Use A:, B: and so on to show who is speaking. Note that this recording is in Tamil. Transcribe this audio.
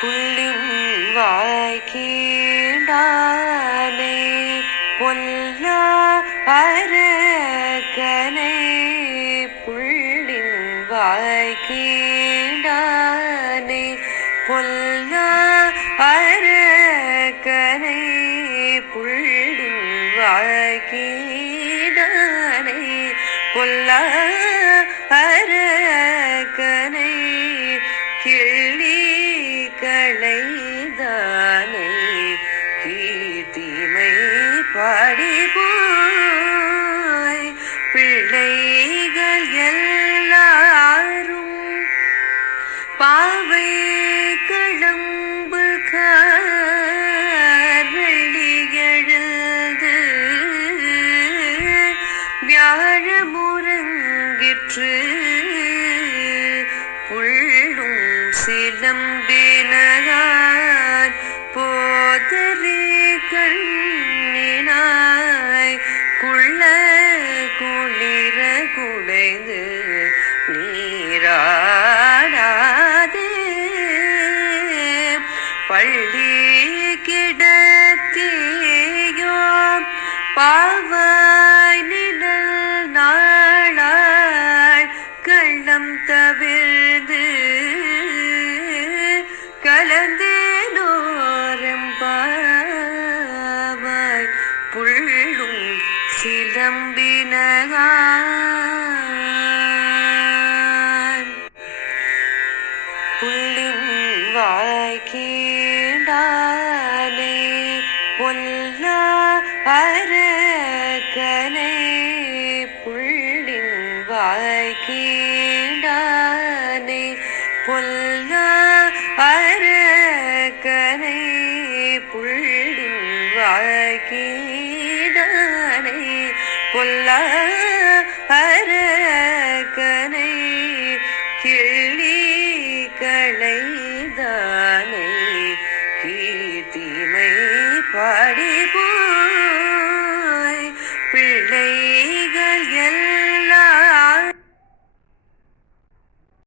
A: புள்ளின் வாய்க்கீண்டானே பொல்லா அரக்கனை. புள்ளின் வாய்க்கீண்டானே பொல்லா அரக்கனை. புள்ளின் வாய்க்கீடானை பொல்லா களைதானை கீர்த்திமை பாடி பிள்ளைகள் எல்லாரும் பாவை கிளம்பு வெள்ளி எழுந்து வியாழமுறங்கிற்று புள்ளும் போதரே கண்ணினாய் குள்ள குளிர குடைந்து நீராடாதே. பள்ளி கிடத்தியோ பாவ சிலம்பினான் புள்ளின் வாய்க்கீண்டானே பொல்லா அரக்கனை. புள்ளின் வாய்க்கீண்டானே பொல்லா அரக்கனை. புள்ளின் வாய்க்கீடானை கொல்ல அரக்கனை கிள்ளி களைதானை கீர்த்திமை பாடி